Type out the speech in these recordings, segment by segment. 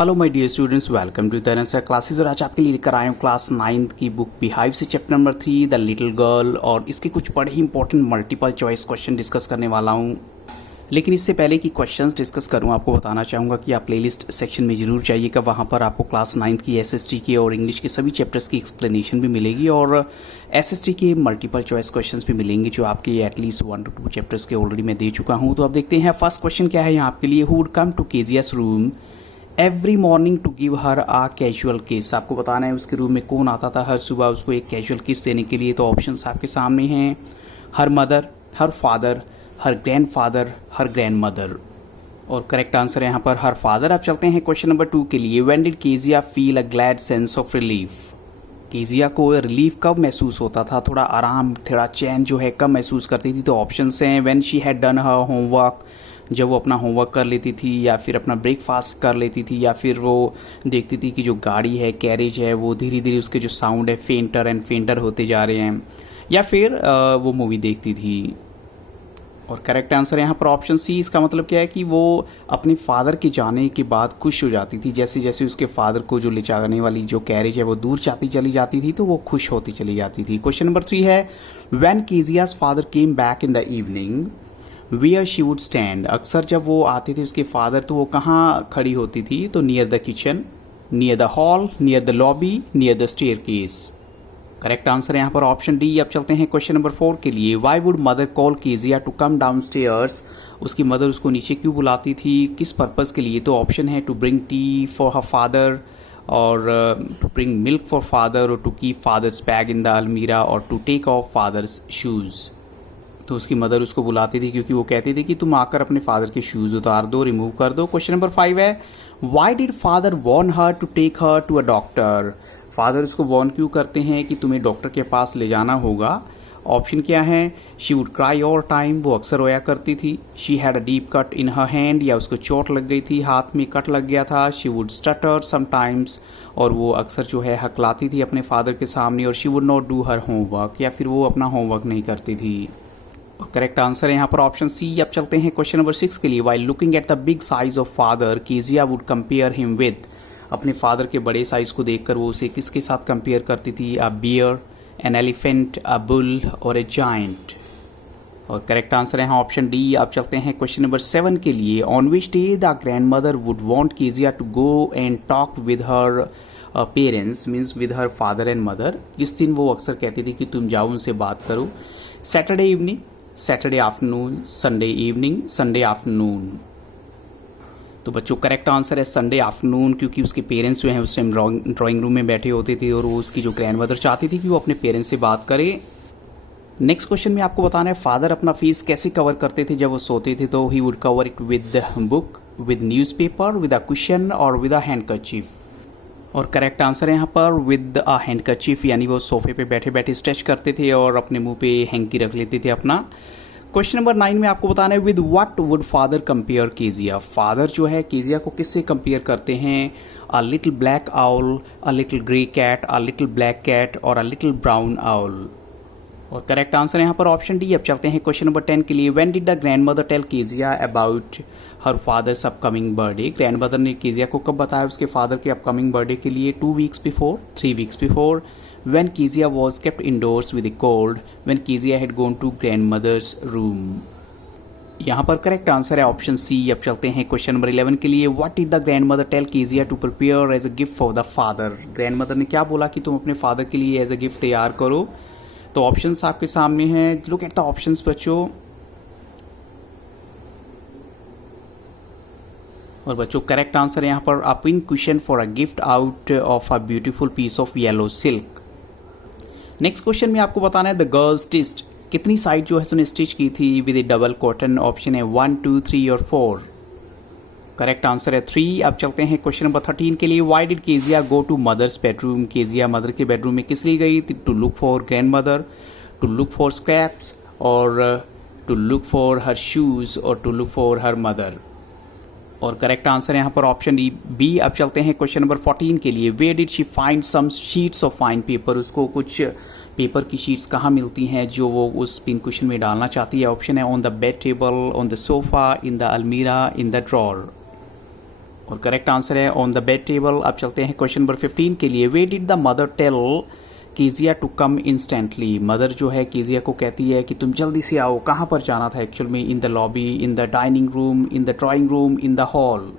Hello my dear students, welcome to तरह classes. और आज आपके लिए लेकर आया हूँ क्लास 9th की बुक बिहाइव से chapter number 3 the little girl. और इसके कुछ बड़े ही important multiple choice question discuss करने वाला हूँ। लेकिन इससे पहले कि क्वेश्चंस डिस्कस करूँ, आपको बताना चाहूँगा कि आप प्लेलिस्ट सेक्शन में ज़रूर जाइएगा। वहाँ पर आपको क्लास 9th की एसएसटी की और इंग्लिश के सभी चैप्टर्स की एक्सप्लेनेशन भी मिलेगी और एसएसटी के मल्टीपल चॉइस क्वेश्चंस भी मिलेंगे जो आपके एटलीस्ट 1 to 2 चैप्टर्स के ऑलरेडी मैं दे चुका हूँ। तो अब देखते हैं फर्स्ट क्वेश्चन क्या है यहाँ आपके लिए। Who would come to Kezia's room every morning to give her a casual kiss. आपको बताना है उसके रूम में कौन आता था हर सुबह उसको एक कैजुअल किस देने के लिए। तो ऑप्शंस आपके सामने हैं, हर मदर, हर फादर, हर ग्रैंडफादर, हर ग्रैंड मदर। और करेक्ट आंसर है यहाँ पर हर फादर। अब चलते हैं क्वेश्चन नंबर 2 के लिए। When did Kezia feel a glad sense of relief. Kezia को रिलीफ कब महसूस होता था, थोड़ा आराम, थोड़ा चैन जो है कब महसूस करती थी। तो ऑप्शंस हैं, when she had done her homework, जब वो अपना होमवर्क कर लेती थी, या फिर अपना ब्रेकफास्ट कर लेती थी, या फिर वो देखती थी कि जो गाड़ी है, कैरेज है, वो धीरे धीरे उसके जो साउंड है फेंटर एंड फेंटर होते जा रहे हैं, या फिर वो मूवी देखती थी। और करेक्ट आंसर है यहाँ पर ऑप्शन सी। इसका मतलब क्या है कि वो अपने फादर के जाने के बाद खुश हो जाती थी। जैसे जैसे उसके फादर को जो ले जाने वाली जो कैरेज है वो दूर जाती चली जाती थी तो वो खुश होती चली जाती थी। क्वेश्चन नंबर 3 है, when Kezia's father came back in the evening where she would stand. अक्सर जब वो आते थे उसके फादर तो वो कहाँ खड़ी होती थी। तो near the kitchen, near the hall, near the lobby, near the staircase. Correct answer है यहाँ पर ऑप्शन डी। अब चलते हैं क्वेश्चन नंबर 4 के लिए। Why would mother call Kezia to come down stairs. उसकी मदर उसको नीचे क्यों बुलाती थी, किस पर्पज़ के लिए। तो ऑप्शन है to bring tea for her father, और to bring milk for father, और to keep father's bag in the almirah, और to take off father's shoes. तो उसकी मदर उसको बुलाती थी क्योंकि वो कहती थी कि तुम आकर अपने फादर के शूज़ उतार दो, रिमूव कर दो। क्वेश्चन नंबर 5 है, why did father warn her to take her to a doctor. Father उसको वॉर्न क्यों करते हैं कि तुम्हें डॉक्टर के पास ले जाना होगा। ऑप्शन क्या है, she would cry all time, वो अक्सर रोया करती थी। She had a deep cut in her hand, या उसको चोट लग गई थी, हाथ में कट लग गया था। शी वुड स्टटर समटाइम्स, और वो अक्सर जो है हकलाती थी अपने फादर के सामने। और she would not do her homework, या फिर वो अपना होमवर्क नहीं करती थी। करेक्ट आंसर है यहाँ पर ऑप्शन सी। अब चलते हैं क्वेश्चन नंबर 6 के लिए। While looking at the big size of father Kezia would compare him with. अपने फादर के बड़े साइज को देखकर वो उसे किसके साथ कंपेयर करती थी। A bear, an elephant, a bull, और ए जायंट। और करेक्ट आंसर है यहाँ ऑप्शन डी। अब चलते हैं क्वेश्चन नंबर 7 के लिए। On which day the grandmother would want Kezia to go and talk with her parents, means with her father and mother. किस दिन वो अक्सर कहती थी कि तुम जाओ उनसे बात करो। Saturday evening, Saturday afternoon, Sunday evening, Sunday afternoon. तो बच्चों करेक्ट आंसर है संडे आफ्टरनून, क्योंकि उसके पेरेंट्स जो हैं उस टाइम ड्राइंग रूम में बैठे होते थे और वो उसकी जो ग्रैंड मदर चाहती थी कि वो अपने पेरेंट्स से बात करे। नेक्स्ट क्वेश्चन में आपको बताना है फादर अपना फेस कैसे कवर करते थे जब वो सोते थे। तो he would cover it with book, with newspaper, with a cushion, और विद अ हैंडकरचीफ। और करेक्ट आंसर है यहाँ पर विद अ हैंडकरचीफ, यानी वो सोफे पे बैठे बैठे स्ट्रेच करते थे और अपने मुंह पे हैंकी रख लेते थे अपना। क्वेश्चन नंबर 9 में आपको बताना है, with what would father compare Kezia. Father जो है केजिया को किससे कंपेयर करते हैं। A little black owl, a little grey cat, a little black cat, और अ लिटिल ब्राउन आउल। और करेक्ट आंसर है यहाँ पर ऑप्शन डी। अब चलते हैं क्वेश्चन नंबर 10 के लिए। When did the grandmother tell Kezia about her father's upcoming birthday. Grandmother ने केजिया को कब बताया उसके फादर के अपकमिंग बर्थडे के लिए। 2 weeks before, 3 weeks before, when Kezia was kept indoors with a cold, when Kezia had gone to grandmother's room। यहाँ पर करेक्ट आंसर है ऑप्शन सी। अब चलते हैं क्वेश्चन नंबर 11 के लिए। What did the grandmother tell Kezia to prepare as a gift for the father. Grandmother ने क्या बोला कि तुम अपने फादर के लिए एज अ गिफ्ट तैयार करो। तो ऑप्शंस आपके सामने हैं, लुक एट द ऑप्शंस बच्चों। और बच्चों करेक्ट आंसर है यहाँ पर a pink cushion for a gift out of a beautiful piece of yellow silk. Next question में आपको बताना है द गर्ल स्टिच्ड, कितनी साइड जो है उसने स्टिच की थी with a double cotton. Option है 1, 2, 3 और 4। करेक्ट आंसर है 3। अब चलते हैं क्वेश्चन नंबर 13 के लिए। Why did Kezia go to mother's bedroom. Kezia mother के बेडरूम में किस लिए गई थी। To look for grandmother, to look for scraps, और to look for her shoes, और to look for her mother. और करेक्ट आंसर है यहाँ पर ऑप्शन बी। अब चलते हैं क्वेश्चन नंबर 14 के लिए। Where did she find some sheets of fine paper. उसको कुछ पेपर की शीट्स कहाँ मिलती हैं जो वो उस पिन कुशन में डालना चाहती है। ऑप्शन है on the bed table, on the sofa, in the almirah, in the drawer. और करेक्ट आंसर है ऑन द बेड टेबल। अब चलते हैं क्वेश्चन नंबर 15 के लिए। Why did the mother tell Kezia to come instantly. Mother जो है कीजिया को कहती है कि तुम जल्दी से आओ। कहाँ पर जाना था एक्चुअल में? In the lobby, in the dining room, in the drawing room, in the hall.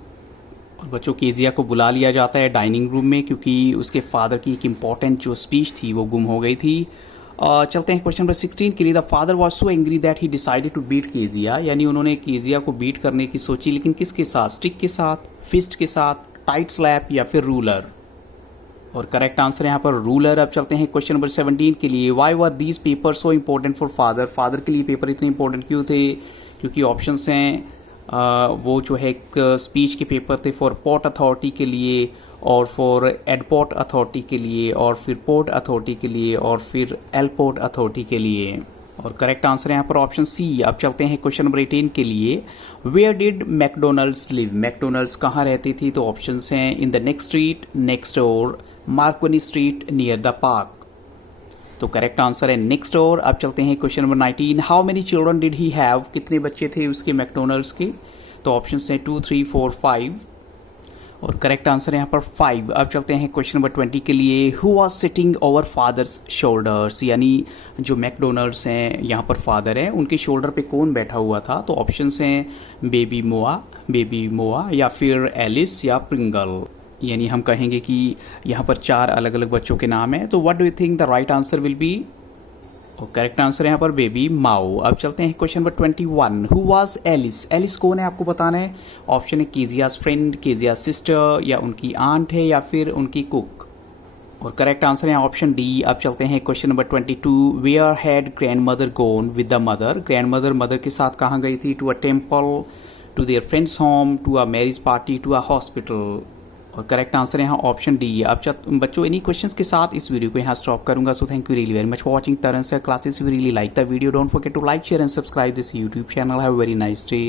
और बच्चों कीजिया को बुला लिया जाता है डाइनिंग रूम में क्योंकि उसके फादर की एक इम्पॉर्टेंट जो स्पीच थी वो गुम हो गई थी। चलते हैं क्वेश्चन नंबर 16 के लिए। The father was so angry that he decided to beat Kezia. यानी उन्होंने कीजिया को बीट करने की सोची, लेकिन किसके साथ? स्टिक के साथ, फिस्ट के साथ, टाइट स्लैप या फिर रूलर। और करेक्ट आंसर है यहाँ पर रूलर। अब चलते हैं क्वेश्चन नंबर 17 के लिए। Why were these paper so important for father. Father के लिए पेपर इतने इंपॉर्टेंट क्यों थे? क्योंकि ऑप्शंस हैं वो जो है एक स्पीच के पेपर थे फॉर पोर्ट अथॉरिटी के लिए, और फॉर एडपोर्ट अथॉरिटी के लिए, और फिर पोर्ट अथॉरिटी के लिए, और फिर एयरपोर्ट अथॉरिटी के लिए। और करेक्ट आंसर है यहाँ पर ऑप्शन सी। अब चलते हैं क्वेश्चन नंबर 18 के लिए। Where did Macdonalds live. Macdonalds कहाँ रहती थी? तो ऑप्शंस हैं in the next street, next door, Marconi street, near the park. तो करेक्ट आंसर है नेक्स्ट डोर। अब चलते हैं question number 19। How many children did he have. कितने बच्चे थे उसके मैकडोनल्ड्स के? तो ऑप्शंस हैं 2, 3, 4, 5। और करेक्ट आंसर है यहाँ पर 5। अब चलते हैं क्वेश्चन नंबर 20 के लिए। Who was sitting over father's shoulders. यानी जो मैकडोनल्ड्स हैं यहाँ पर फादर हैं, उनके शोल्डर पे कौन बैठा हुआ था? तो ऑप्शंस हैं बेबी मोआ या फिर एलिस या प्रिंगल। यानी हम कहेंगे कि यहाँ पर 4 अलग अलग बच्चों के नाम हैं। तो what do you think the right answer will be? और करेक्ट आंसर है यहाँ पर बेबी माओ। अब चलते हैं question number 21। Who was Alice. Alice कौन है आपको बताना है। ऑप्शन है कीजियाज फ्रेंड, कीजिया सिस्टर, या उनकी आंट है, या फिर उनकी कुक। और करेक्ट आंसर है ऑप्शन डी। अब चलते हैं question number 22। Where had grandmother gone with the mother. Grandmother के साथ कहाँ गई थी? To a temple, to their friends home, to a marriage party, to a hospital. और करेक्ट आंसर है यहाँ ऑप्शन डी। अब बच्चों इन्हीं क्वेश्चंस के साथ इस वीडियो को यहाँ स्टॉप करूंगा। So thank you really very much for watching Taran sir classes. If you really like the video, don't forget to like, share and subscribe this YouTube channel. Have a very nice day.